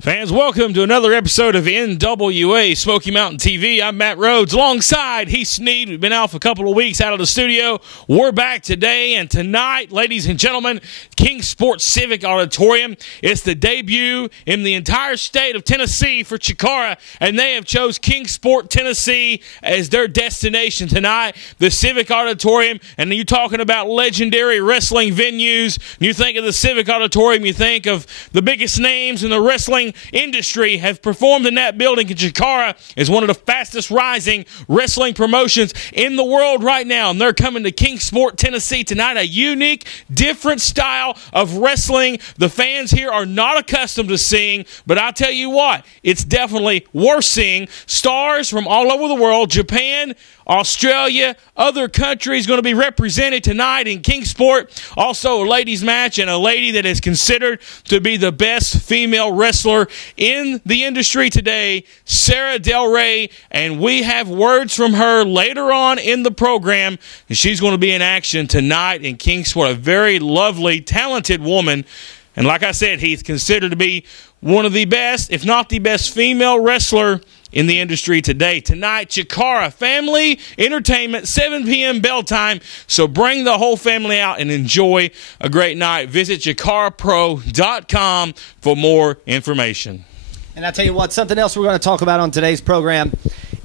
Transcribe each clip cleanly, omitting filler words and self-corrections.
Fans, welcome to another episode of NWA Smoky Mountain TV. I'm Matt Rhodes alongside Heath Sneed. We've been out for a couple of weeks out of the studio. We're back today and tonight, ladies and gentlemen, King Sports Civic Auditorium. It's the debut in the entire state of Tennessee for Chakara, and they have chose King Sport, Tennessee as their destination tonight. The Civic Auditorium, and you're talking about legendary wrestling venues. You think of the Civic Auditorium, you think of the biggest names in the wrestling industry have performed in that building. And Chakara is one of the fastest rising wrestling promotions in the world right now, and they're coming to King Sport, Tennessee tonight. A unique, different style of wrestling the fans here are not accustomed to seeing, but I'll tell you what, it's definitely worth seeing. Stars from all over the world, Japan, Australia, other countries going to be represented tonight in Kingsport. Also a ladies match and a lady that is considered to be the best female wrestler in the industry today, Sarah Del Rey, and we have words from her later on in the program. And she's going to be in action tonight in Kingsport, a very lovely, talented woman. And like I said, he's considered to be one of the best, if not the best, female wrestler in the industry today. Tonight, Chakara Family Entertainment, 7 p.m. bell time. So bring the whole family out and enjoy a great night. Visit chakarapro.com for more information. And I tell you what, something else we're going to talk about on today's program,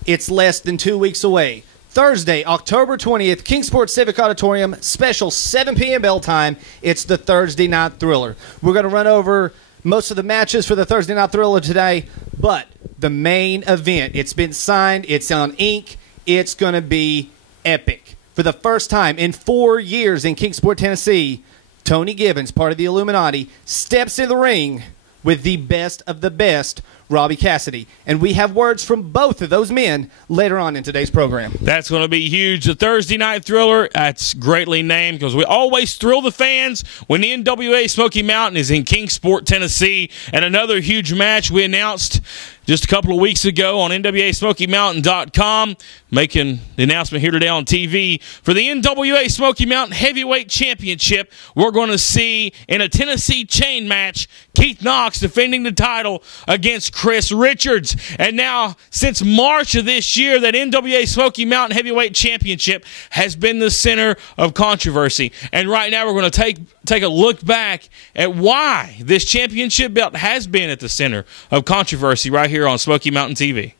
it's less than 2 weeks away. Thursday, October 20th, Kingsport Civic Auditorium, special 7 p.m. bell time. It's the Thursday Night Thriller. We're going to run over most of the matches for the Thursday Night Thriller today, but the main event, it's been signed, it's on ink, it's going to be epic. For the first time in 4 years in Kingsport, Tennessee, Tony Gibbons, part of the Illuminati, steps in the ring with the best of the best, Robbie Cassidy. And we have words from both of those men later on in today's program. That's going to be huge. The Thursday Night Thriller, that's greatly named because we always thrill the fans when the NWA Smoky Mountain is in Kingsport, Tennessee. And another huge match we announced just a couple of weeks ago on NWASmokyMountain.com, making the announcement here today on TV. For the NWA Smoky Mountain Heavyweight Championship, we're going to see in a Tennessee chain match, Keith Knox defending the title against Chris Richards. And now, since March of this year, that NWA Smoky Mountain Heavyweight Championship has been the center of controversy. And right now, we're going to take a look back at why this championship belt has been at the center of controversy right here on Smoky Mountain TV.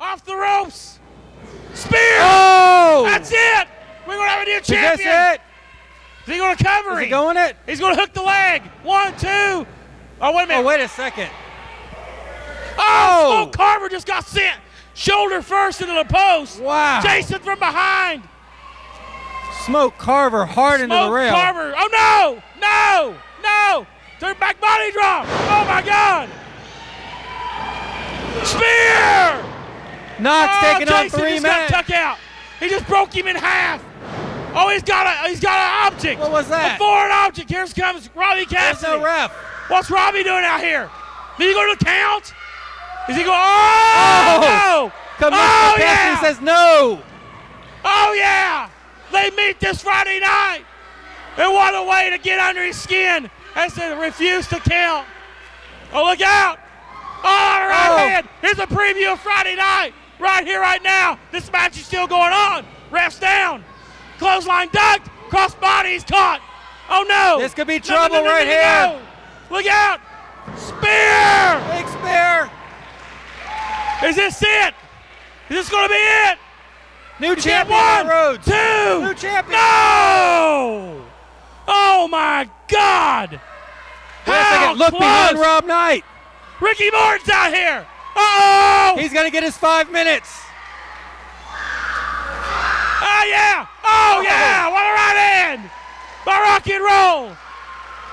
Off the ropes! Spear! Oh! That's it! We're going to have a new champion! Is that it? Is he going to cover Is him? he going it? He's going to hook the leg. 1, 2. Oh, wait a minute. Oh, wait a second. Oh! Smoke Carver just got sent. Shoulder first into the post. Wow. Jason from behind. Smoke Carver hard into the rail. Smoke Carver. Oh, no! No! No! Turn back body drop. Oh, my God. Spear! Knox taking on Jason 3 just men. got tuck out. He just broke him in half. Oh, he's got an object. What was that? A foreign object. Here comes Robbie There's Cassidy. no ref. What's Robbie doing out here? Is he going to count? Is he going? Oh! No! Commissioner Cassidy says no. Oh, yeah! They meet this Friday night. And what a way to get under his skin as they refuse to count. Oh, look out! Oh, right hand. Here's a preview of Friday night. Right here, right now. This match is still going on. Ref's down. Clothesline ducked. Cross body is caught. Oh, no. This could be trouble right here. Look out. Spear. Big spear. Is this it? Is this going to be it? New Is champion that on the roads. 1, 2. New champion. No! Oh, my God. Wait a How second. Look close? behind Rob Knight. Ricky Morton's out here. Uh-oh! He's going to get his 5 minutes. Oh, yeah! Oh, yeah! What a right hand! By rock and roll!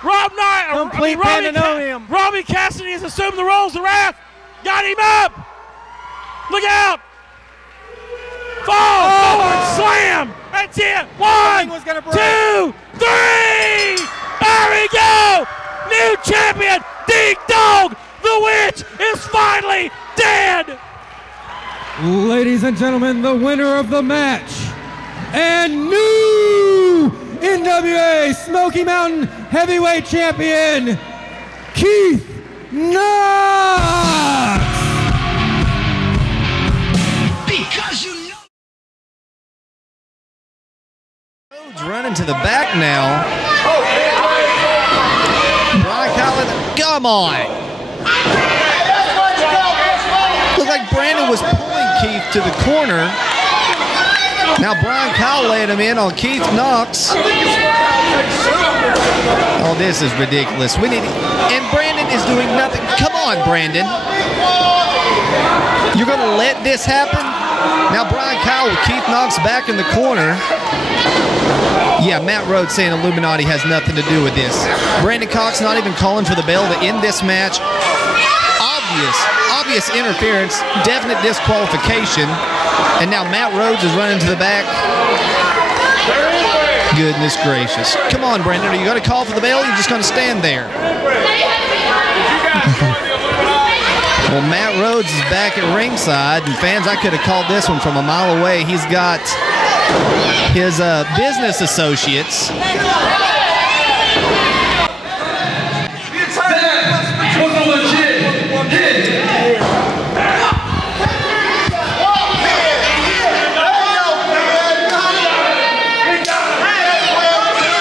Rob Knight. Complete pandemonium. Robbie Cassidy has assumed the role as the ref. Got him up. Look out! Fall forward, slam. That's it. 1, was gonna 2, 3. break. There we go. New champion, Ding Dong. The witch is finally dead. Ladies and gentlemen, the winner of the match and new NWA Smoky Mountain Heavyweight Champion, Keith Knox. Running to the back now. Brian Collins, come on. Looked like Brandon was pulling Keith to the corner. Now Brian Kyle laid him in on Keith Knox. Oh, this is ridiculous. And Brandon is doing nothing. Come on, Brandon. You're going to let this happen? Now Brian Kyle with Keith Knox back in the corner. Yeah, Matt Rhodes saying Illuminati has nothing to do with this. Brandon Cox not even calling for the bell to end this match. Obvious interference, definite disqualification. And now Matt Rhodes is running to the back. Goodness gracious. Come on, Brandon, are you going to call for the bell or are you just going to stand there? Well, Matt Rhodes is back at ringside, and fans, I could have called this one from a mile away. He's got his business associates.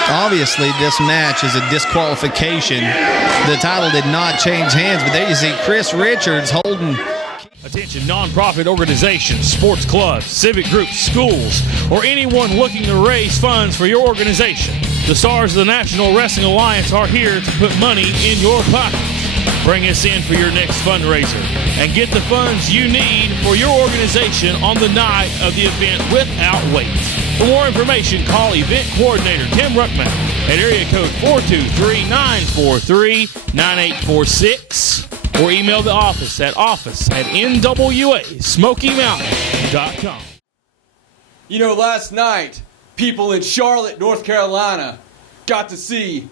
Obviously, this match is a disqualification. The title did not change hands, but there you see Chris Richards holding. Attention, non-profit organizations, sports clubs, civic groups, schools, or anyone looking to raise funds for your organization. The stars of the National Wrestling Alliance are here to put money in your pocket. Bring us in for your next fundraiser and get the funds you need for your organization on the night of the event without wait. For more information, call event coordinator Tim Ruckman at area code 423-943-9846 or email the office at NWA-SmokyMountain.com. You know, last night, people in Charlotte, North Carolina got to see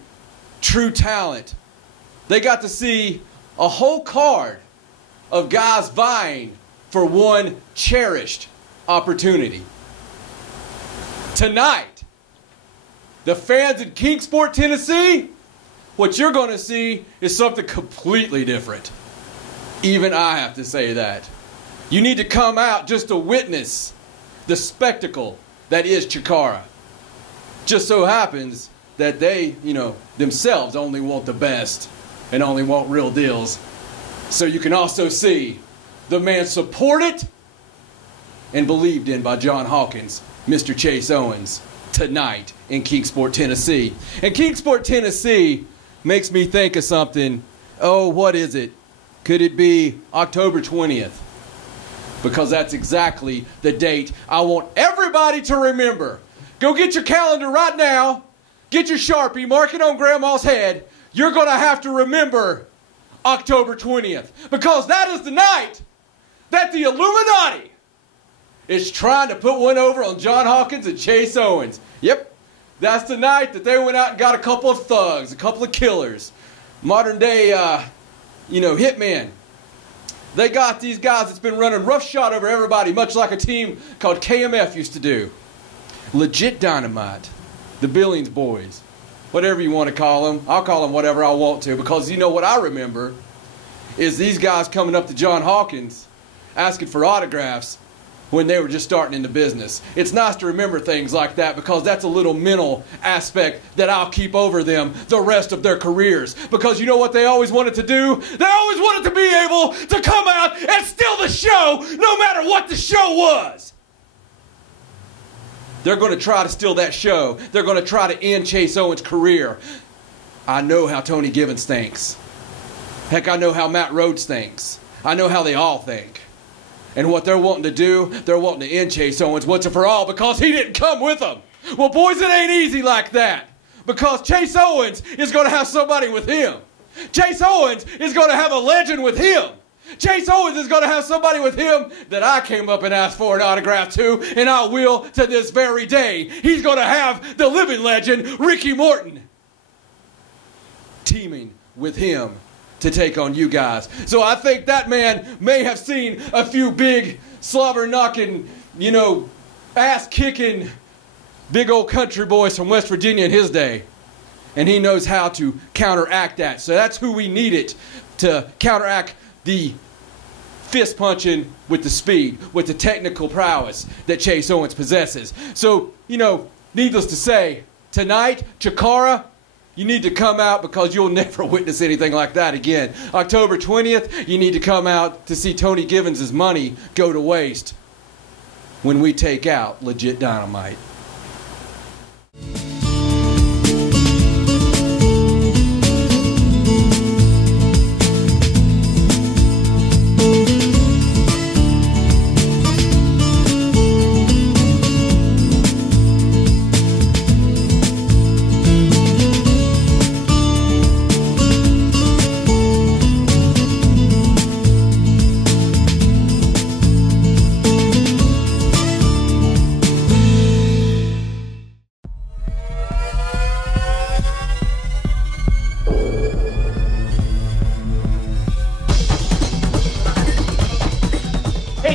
true talent. They got to see a whole card of guys vying for one cherished opportunity. Tonight, the fans in Kingsport, Tennessee, what you're going to see is something completely different. Even I have to say that. You need to come out just to witness the spectacle that is Chakara. Just so happens that they, themselves only want the best and only want real deals. So you can also see the man supported and believed in by John Hawkins, Mr. Chase Owens, tonight in Kingsport, Tennessee. And Kingsport, Tennessee makes me think of something. Oh, what is it? Could it be October 20th? Because that's exactly the date I want everybody to remember. Go get your calendar right now. Get your Sharpie, mark it on Grandma's head. You're going to have to remember October 20th. Because that is the night that the Illuminati is trying to put one over on John Hawkins and Chase Owens. Yep, that's the night that they went out and got a couple of thugs, a couple of killers. Modern day, hitmen. They got these guys that's been running roughshod over everybody, much like a team called KMF used to do. Legit Dynamite. The Billings Boys. Whatever you want to call them. I'll call them whatever I want to, because you know what I remember is these guys coming up to John Hawkins asking for autographs when they were just starting into business. It's nice to remember things like that, because that's a little mental aspect that I'll keep over them the rest of their careers. Because you know what they always wanted to do? They always wanted to be able to come out and steal the show no matter what the show was. They're going to try to steal that show. They're going to try to end Chase Owens' career. I know how Tony Givens thinks. Heck, I know how Matt Rhodes thinks. I know how they all think. And what they're wanting to do, they're wanting to end Chase Owens once and for all, because he didn't come with them. Well, boys, it ain't easy like that. Because Chase Owens is going to have somebody with him. Chase Owens is going to have a legend with him. Chase Owens is going to have somebody with him that I came up and asked for an autograph to, and I will to this very day. He's going to have the living legend, Ricky Morton, teaming with him to take on you guys. So I think that man may have seen a few big slobber-knocking, ass-kicking, big old country boys from West Virginia in his day. And he knows how to counteract that. So that's who we needed to counteract the fist punching with the speed, with the technical prowess that Chase Owens possesses. So, you know, needless to say, tonight, Chakara, you need to come out because you'll never witness anything like that again. October 20th, you need to come out to see Tony Givens' money go to waste when we take out Legit Dynamite.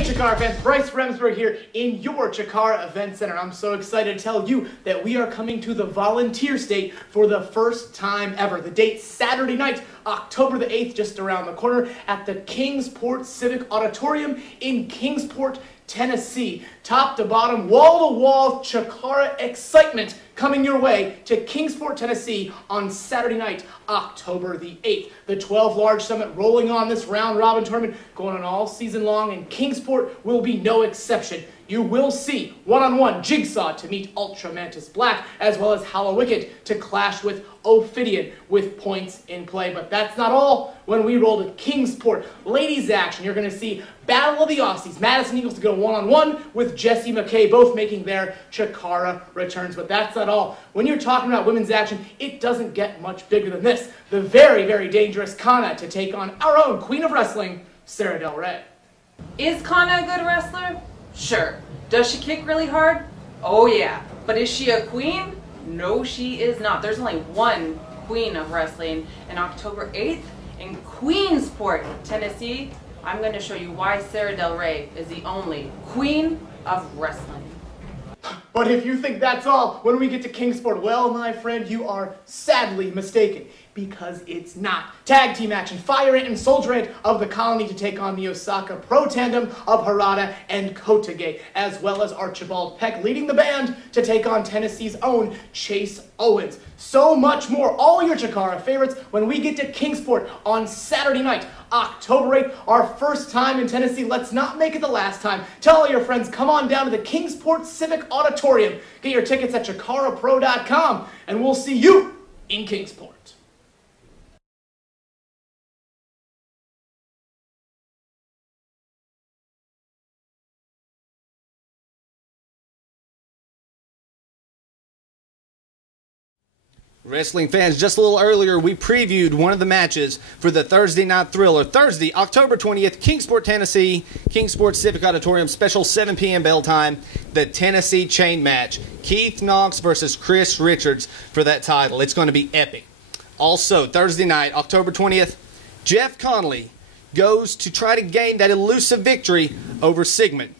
Chakara fans, Bryce Remsburg here in your Chakara Event Center. I'm so excited to tell you that we are coming to the Volunteer State for the first time ever. The date, Saturday night, October the 8th, just around the corner at the Kingsport Civic Auditorium in Kingsport, Tennessee. Top to bottom, wall-to-wall Chakara excitement coming your way to Kingsport, Tennessee on Saturday night, October the 8th. The 12 Large Summit rolling on this round-robin tournament going on all season long, and Kingsport will be no exception. You will see one-on-one Jigsaw to meet Ultra Mantis Black, as well as Hollow Wicked to clash with Ophidian with points in play. But that's not all. When we roll to Kingsport ladies action, you're going to see Battle of the Aussies. Madison Eagles to go one-on-one with Jessie McKay, both making their Chakara returns. But that's not all. When you're talking about women's action, it doesn't get much bigger than this. The very, very dangerous Kana to take on our own Queen of Wrestling, Sarah Del Rey. Is Kana a good wrestler? Sure. Does she kick really hard? Oh yeah. But is she a queen? No, she is not. There's only one queen of wrestling. And October 8th in Queensport, Tennessee, I'm going to show you why Sarah Del Rey is the only queen of wrestling. But if you think that's all, when we get to Kingsport, well, my friend, you are sadly mistaken. Because it's not. Tag team action, Fire Ant and Soldier Ant of the Colony to take on the Osaka Pro Tandem of Harada and Kotage, as well as Archibald Peck leading the band to take on Tennessee's own Chase Owens. So much more, all your Chakara favorites when we get to Kingsport on Saturday night, October 8th, our first time in Tennessee. Let's not make it the last time. Tell all your friends, come on down to the Kingsport Civic Auditorium. Get your tickets at chakarapro.com, and we'll see you in Kingsport. Wrestling fans, just a little earlier, we previewed one of the matches for the Thursday Night Thriller. Thursday, October 20th, Kingsport, Tennessee, Kingsport Civic Auditorium, special 7 p.m. bell time, the Tennessee Chain match. Keith Knox versus Chris Richards for that title. It's going to be epic. Also, Thursday night, October 20th, Jeff Conley goes to try to gain that elusive victory over Sigmund.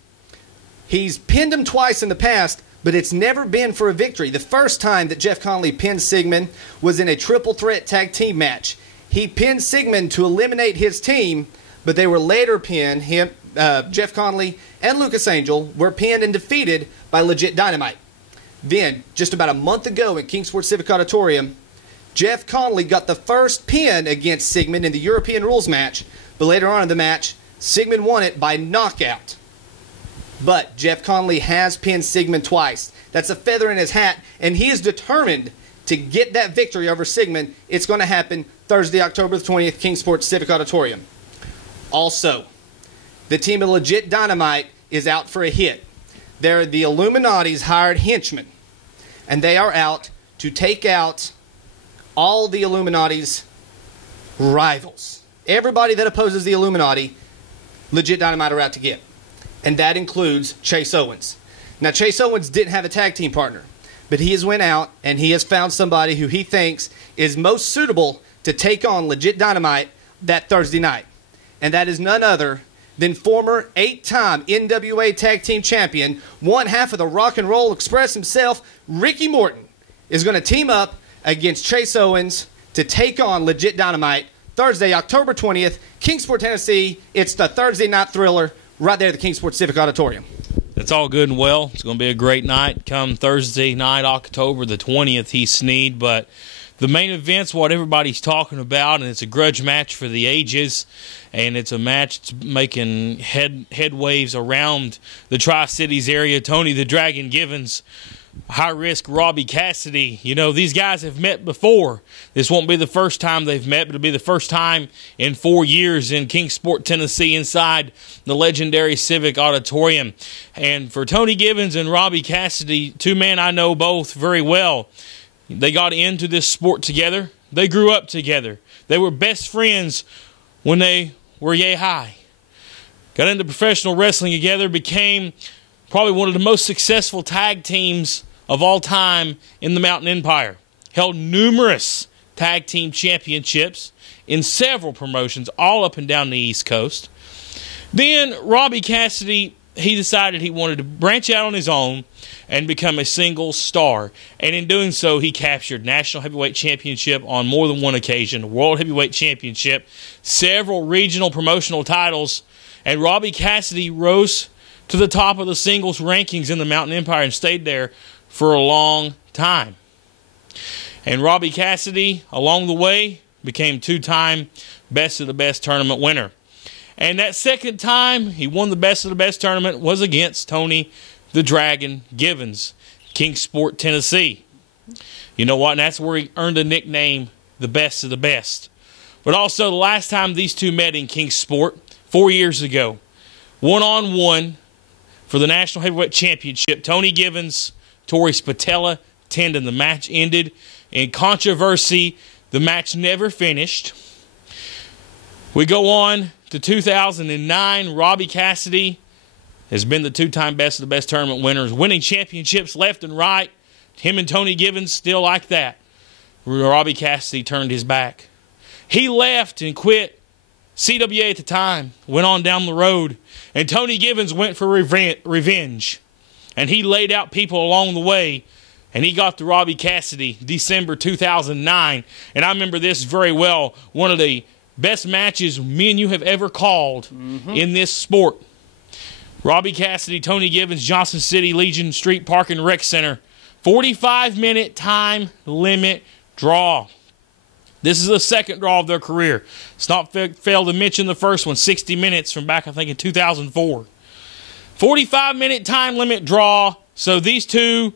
He's pinned him twice in the past, but it's never been for a victory. The first time that Jeff Conley pinned Sigmund was in a triple threat tag team match. He pinned Sigmund to eliminate his team, but they were later pinned. Jeff Conley and Lucas Angel were pinned and defeated by Legit Dynamite. Then, just about a month ago at Kingsport Civic Auditorium, Jeff Conley got the first pin against Sigmund in the European Rules match, but later on in the match, Sigmund won it by knockout. But Jeff Conley has pinned Sigmund twice. That's a feather in his hat, and he is determined to get that victory over Sigmund. It's going to happen Thursday, October the 20th, Kingsport Civic Auditorium. Also, the team of Legit Dynamite is out for a hit. They're the Illuminati's hired henchmen, and they are out to take out all the Illuminati's rivals. Everybody that opposes the Illuminati, Legit Dynamite are out to get. And that includes Chase Owens. Now, Chase Owens didn't have a tag team partner, but he has went out and he has found somebody who he thinks is most suitable to take on Legit Dynamite that Thursday night. And that is none other than former 8-time NWA Tag Team Champion, one half of the Rock and Roll Express himself, Ricky Morton, is going to team up against Chase Owens to take on Legit Dynamite Thursday, October 20th, Kingsport, Tennessee. It's the Thursday night thriller right there at the Kingsport Civic Auditorium. That's all good and well. It's going to be a great night come Thursday night, October the 20th, Heath Snead. But the main event's what everybody's talking about, and it's a grudge match for the ages. And it's a match that's making head waves around the Tri-Cities area. Tony the Dragon Givens, high-risk Robbie Cassidy. You know, these guys have met before. This won't be the first time they've met, but it'll be the first time in 4 years in Kingsport, Tennessee, inside the legendary Civic Auditorium. And for Tony Givens and Robbie Cassidy, two men I know both very well, they got into this sport together. They grew up together. They were best friends when they were yay high. Got into professional wrestling together, became probably one of the most successful tag teams of all time in the Mountain Empire. Held numerous tag team championships in several promotions all up and down the East Coast. Then Robbie Cassidy, he decided he wanted to branch out on his own and become a single star. And in doing so, he captured National Heavyweight Championship on more than one occasion, World Heavyweight Championship, several regional promotional titles, and Robbie Cassidy rose to the top of the singles rankings in the Mountain Empire and stayed there for a long time. And Robbie Cassidy, along the way, became two-time Best of the Best tournament winner. And that second time he won the Best of the Best tournament was against Tony the Dragon Givens, Kingsport, Tennessee. You know what? And that's where he earned the nickname, the Best of the Best. But also the last time these two met in Kingsport, 4 years ago, one-on-one for the National Heavyweight Championship, Tony Givens tore his patella tendon. The match ended in controversy. The match never finished. We go on to 2009. Robbie Cassidy has been the two-time Best of the Best tournament winners, winning championships left and right. Him and Tony Givens still like that. Robbie Cassidy turned his back. He left and quit CWA at the time, went on down the road, and Tony Givens went for revenge. And he laid out people along the way, and he got to Robbie Cassidy December 2009. And I remember this very well, one of the best matches me and you have ever called in this sport. Robbie Cassidy, Tony Givens, Johnson City Legion Street Park and Rec Center. 45-minute time limit draw. This is the second draw of their career. It's not failed to mention the first one, 60 minutes from back, I think, in 2004. 45-minute time limit draw. So these two,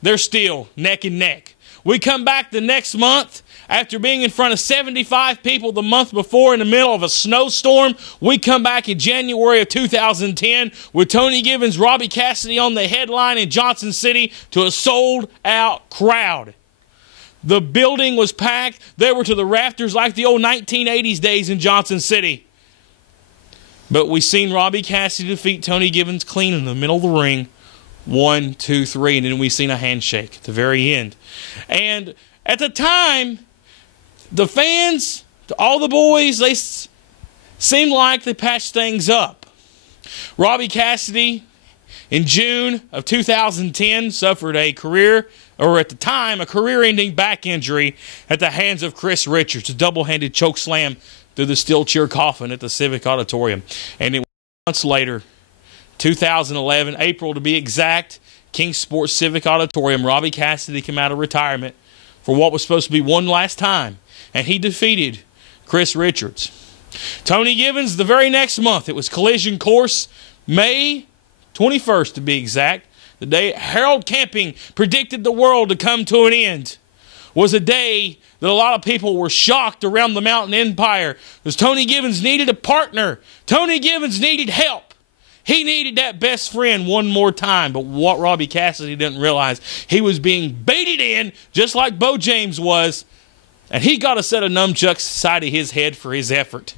they're still neck and neck. We come back the next month after being in front of 75 people the month before in the middle of a snowstorm. We come back in January of 2010 with Tony Givens, Robbie Cassidy on the headline in Johnson City to a sold-out crowd. The building was packed. They were to the rafters like the old 1980s days in Johnson City. But we seen Robbie Cassidy defeat Tony Givens clean in the middle of the ring. 1, 2, 3, and then we seen a handshake at the very end. And at the time, the fans, all the boys, they seemed like they patched things up. Robbie Cassidy, in June of 2010, suffered a career-ending back injury at the hands of Chris Richards, a double-handed choke slam through the steel chair coffin at the Civic Auditorium. And it was months later, 2011, April to be exact, Kingsport Civic Auditorium, Robbie Cassidy came out of retirement for what was supposed to be one last time, and he defeated Chris Richards. Tony Givens, the very next month, it was Collision Course, May 21st to be exact, the day Harold Camping predicted the world to come to an end, was a day that a lot of people were shocked around the Mountain Empire because Tony Givens needed a partner. Tony Givens needed help. He needed that best friend one more time. But what Robbie Cassidy didn't realize, he was being baited in just like Bo James was, and he got a set of nunchucks side of his head for his effort.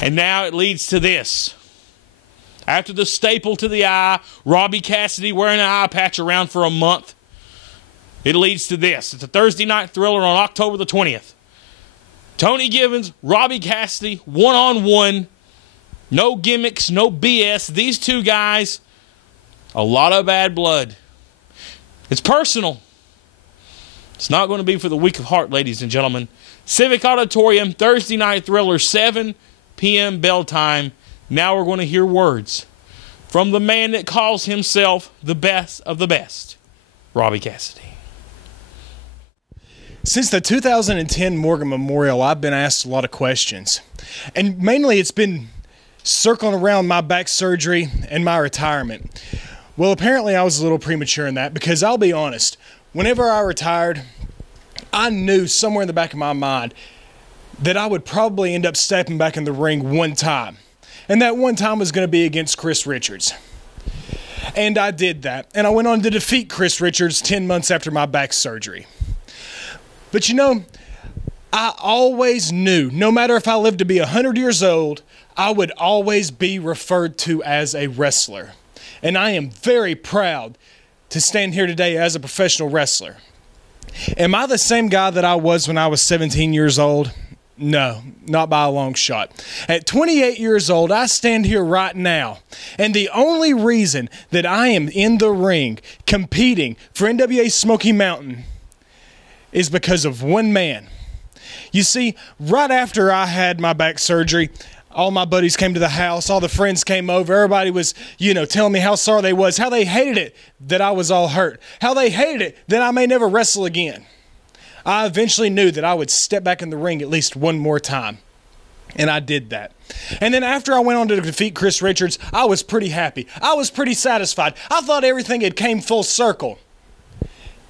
And now it leads to this. After the staple to the eye, Robbie Cassidy wearing an eye patch around for a month, it leads to this. It's a Thursday night thriller on October the 20th. Tony Givens, Robbie Cassidy, one-on-one. No gimmicks, no BS. These two guys, a lot of bad blood. It's personal. It's not going to be for the weak of heart, ladies and gentlemen. Civic Auditorium, Thursday Night Thriller, 7 p.m. bell time. Now we're going to hear words from the man that calls himself the best of the best, Robbie Cassidy. Since the 2010 Morgan Memorial, I've been asked a lot of questions. And mainly it's been circling around my back surgery and my retirement. Well, apparently I was a little premature in that because I'll be honest, whenever I retired, I knew somewhere in the back of my mind that I would probably end up stepping back in the ring one time. And that one time was going to be against Chris Richards. And I did that. And I went on to defeat Chris Richards 10 months after my back surgery. But you know, I always knew, no matter if I lived to be 100 years old, I would always be referred to as a wrestler. And I am very proud to stand here today as a professional wrestler. Am I the same guy that I was when I was 17 years old? No, not by a long shot. At 28 years old, I stand here right now. And the only reason that I am in the ring competing for NWA Smoky Mountain is because of one man. You see, right after I had my back surgery, all my buddies came to the house, all the friends came over, everybody was, telling me how sorry they was, how they hated it that I was all hurt, how they hated it that I may never wrestle again. I eventually knew that I would step back in the ring at least one more time. And I did that. And then after I went on to defeat Chris Richards, I was pretty happy. I was pretty satisfied. I thought everything had came full circle.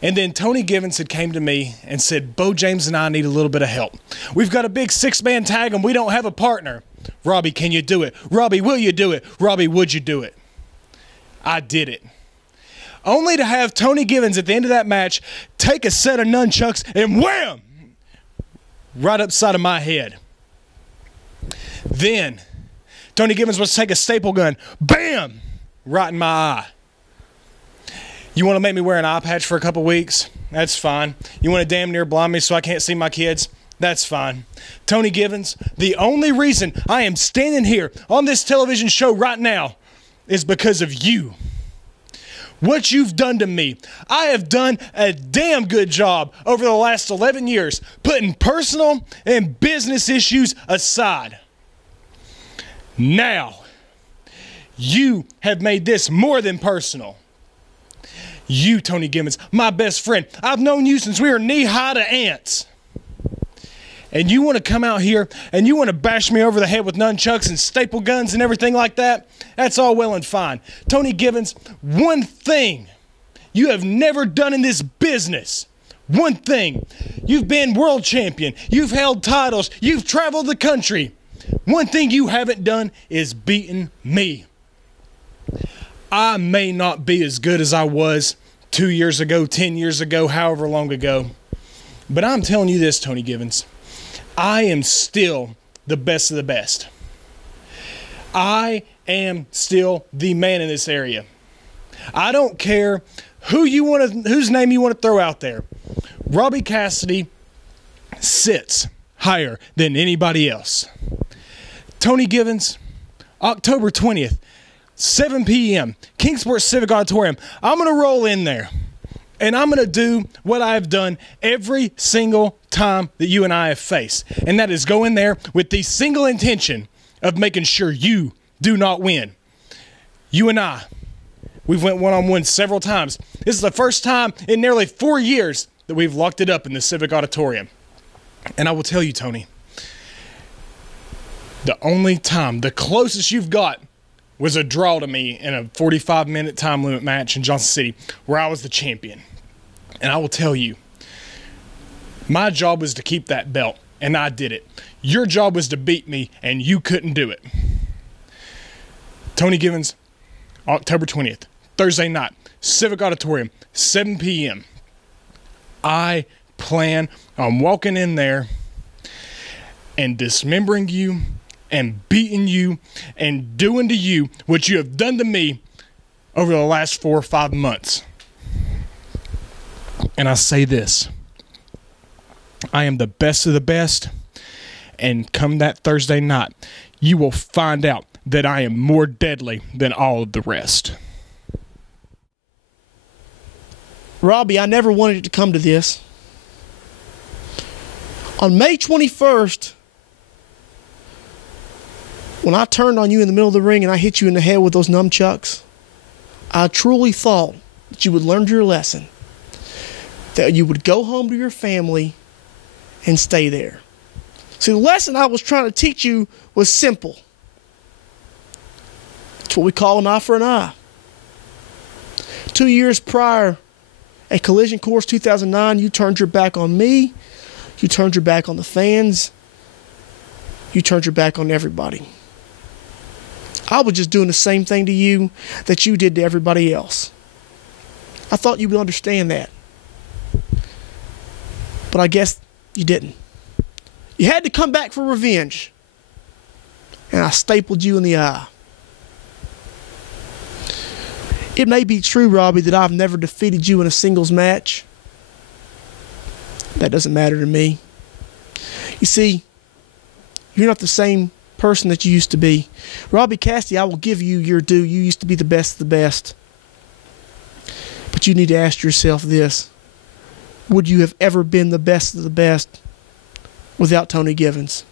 And then Tony Givens had came to me and said, Bo James and I need a little bit of help. We've got a big 6-man tag and we don't have a partner. Robbie, can you do it? Robbie, will you do it? Robbie, would you do it? I did it. Only to have Tony Givens at the end of that match take a set of nunchucks and wham! Right upside of my head. Then Tony Givens was to take a staple gun, bam! Right in my eye. You want to make me wear an eye patch for a couple weeks? That's fine. You want to damn near blind me so I can't see my kids? That's fine. Tony Givens, the only reason I am standing here on this television show right now is because of you. What you've done to me. I have done a damn good job over the last 11 years putting personal and business issues aside. Now, you have made this more than personal. You, Tony Givens, my best friend. I've known you since we were knee-high to ants. And you want to come out here and you want to bash me over the head with nunchucks and staple guns and everything like that? That's all well and fine. Tony Givens, one thing you have never done in this business. One thing. You've been world champion. You've held titles. You've traveled the country. One thing you haven't done is beaten me. I may not be as good as I was 2 years ago, 10 years ago, however long ago. But I'm telling you this, Tony Givens. I am still the best of the best. I am still the man in this area. I don't care whose name you want to throw out there. Robbie Cassidy sits higher than anybody else. Tony Givens, October 20th. 7 p.m., Kingsport Civic Auditorium. I'm going to roll in there, and I'm going to do what I've done every single time that you and I have faced, and that is go in there with the single intention of making sure you do not win. You and I, we've went one-on-one several times. This is the first time in nearly 4 years that we've locked it up in the Civic Auditorium. And I will tell you, Tony, the only time, the closest you've got was a draw to me in a 45-minute time limit match in Johnson City where I was the champion. And I will tell you, my job was to keep that belt, and I did it. Your job was to beat me, and you couldn't do it. Tony Givens, October 20th, Thursday night, Civic Auditorium, 7 p.m. I plan on walking in there and dismembering you and beating you and doing to you what you have done to me over the last 4 or 5 months. And I say this, I am the best of the best, and come that Thursday night, you will find out that I am more deadly than all of the rest. Robbie, I never wanted it to come to this. On May 21st, when I turned on you in the middle of the ring and I hit you in the head with those nunchucks, I truly thought that you would learn your lesson, that you would go home to your family and stay there. See, the lesson I was trying to teach you was simple. It's what we call an eye for an eye. 2 years prior, at Collision Course 2009, you turned your back on me, you turned your back on the fans, you turned your back on everybody. I was just doing the same thing to you that you did to everybody else. I thought you would understand that. But I guess you didn't. You had to come back for revenge. And I stapled you in the eye. It may be true, Robbie, that I've never defeated you in a singles match. That doesn't matter to me. You see, you're not the same person that you used to be. Robbie Cassidy, I will give you your due. You used to be the best of the best. But you need to ask yourself this. Would you have ever been the best of the best without Tony Givens?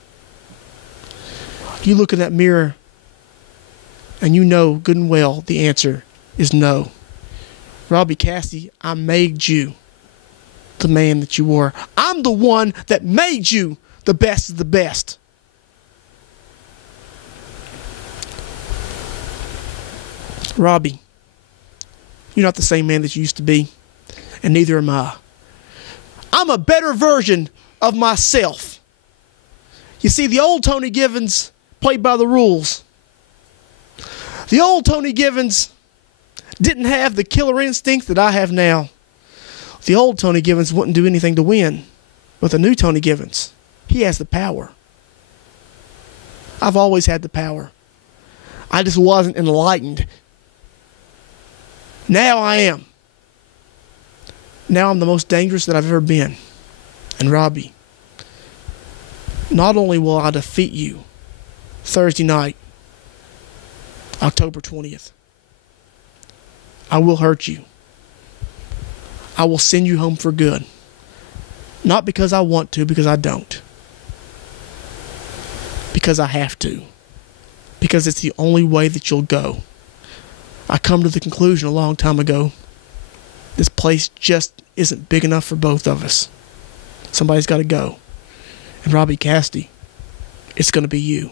You look in that mirror and you know good and well the answer is no. Robbie Cassidy, I made you the man that you were. I'm the one that made you the best of the best. Robbie, you're not the same man that you used to be, and neither am I. I'm a better version of myself. You see, the old Tony Givens played by the rules. The old Tony Givens didn't have the killer instinct that I have now. The old Tony Givens wouldn't do anything to win. But the new Tony Givens, he has the power. I've always had the power. I just wasn't enlightened. Now I am. Now I'm the most dangerous that I've ever been. And Robbie, not only will I defeat you Thursday night, October 20th, I will hurt you. I will send you home for good. Not because I want to, because I don't. Because I have to. Because it's the only way that you'll go. I come to the conclusion a long time ago, this place just isn't big enough for both of us. Somebody's got to go. And Robbie Cassidy, it's going to be you.